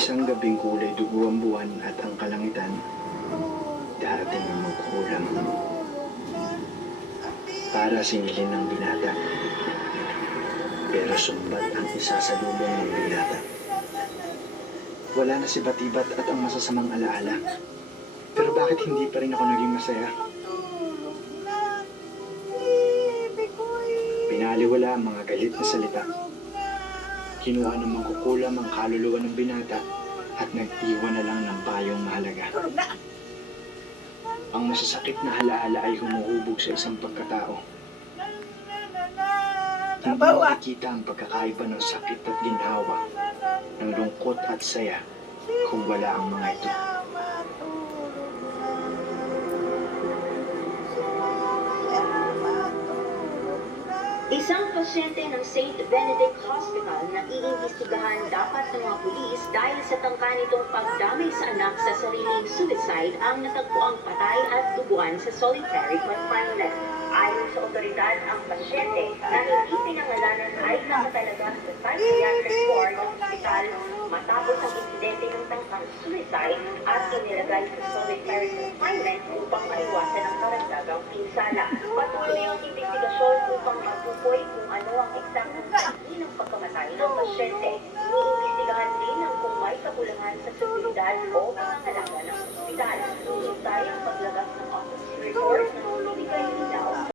Isang gabing kulay dugo ang buwan at ang kalangitan, darating ang magkukulam. Para singilin ng binata, pero sumbat ang isasalubong ng binata. Wala na si Batibat at ang masasamang alaala. Pero bakit hindi pa rin ako naging masaya? Pinaliwala ang mga galit na salita. Kinuha ng mangkukulam ang kaluluwa ng binata at nag-iwan na lang ng payong mahalaga. Ang masasakit na halaala ay humuhubog sa isang pagkatao. Hindi makikita ang pagkakaiba ng sakit at ginhawa, ng lungkot at saya kung wala ang mga ito. Isang pasyente ng St. Benedict Hospital na iimbestigahan dapat ng mga pulis dahil sa tangka nitong pagdamay sa anak sa sariling suicide ang natagpuang patay at duguan sa solitary confinement. Ayon sa otoridad, ang pasyente na hindi pinangalanan ay nakatalaga sa psychiatric ward ng hospital matapos ang insidente ng tangkang suicide at inilagay sa solitary confinement upang maiwasan ang karagdagang pinsala. Patuloy ang investigasyon upang matukoy kung ano ang eksaktong